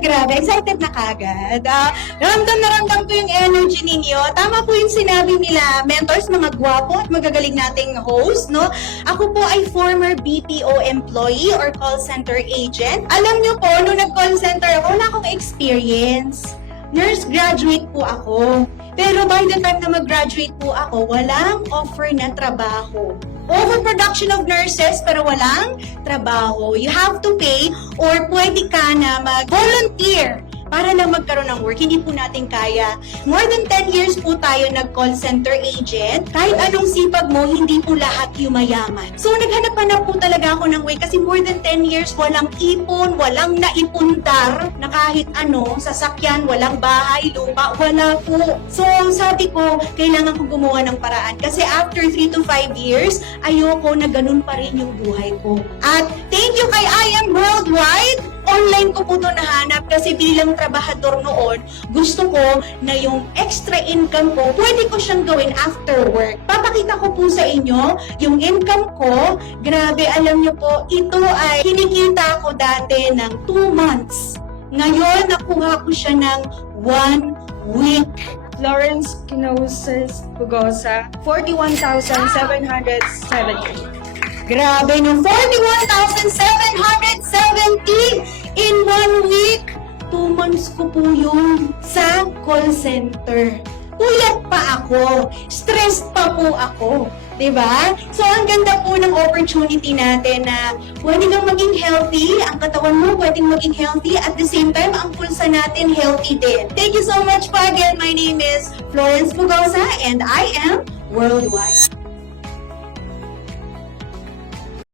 grabe. Excited na kagad. Ramdam na ramdam ko yung energy ninyo. Tama po yung sinabi nila, mentors, mga gwapo at magagaling nating host, no? Ako po ay former BPO employee or call center agent. Alam nyo po, nung nag-call center ako, wala akong experience. Nurse graduate po ako. Pero by the time na mag-graduate po ako, walang offer na trabaho. Overproduction of nurses pero walang trabaho. You have to pay or pwede ka na mag-volunteer para lang magkaroon ng work. Hindi po natin kaya. More than 10 years po tayo nag-call center agent. Kahit anong sipag mo, hindi po lahat yumayaman. So, naghanap-hanap po talaga ako ng way kasi more than 10 years, walang ipon, walang naipundar na kahit ano, sasakyan, walang bahay, lupa, wala po. So, sabi ko, kailangan ko gumawa ng paraan. Kasi after 3 to 5 years, ayoko na ganun pa rin yung buhay ko. At thank you kay I Am Worldwide. Online ko po ito nahanap kasi bilang trabahador noon, gusto ko na yung extra income ko, pwede ko siyang gawin after work. Papakita ko po sa inyo yung income ko. Grabe, alam niyo po, ito ay kinikita ko dati ng 2 months. Ngayon, nakuha ko siya ng 1 week. Lawrence Kinosis Pugosa, 41,770. Grabe, no? 41,770 in 1 week. 2 months ko po yun sa call center. Puyat pa ako. Stressed pa po ako. Diba? So, ang ganda po ng opportunity natin na pwede kang maging healthy, ang katawan mo pwedeng maging healthy, at the same time, ang pulsa natin healthy din. Thank you so much po again. My name is Florence Pugosa and I am Worldwide.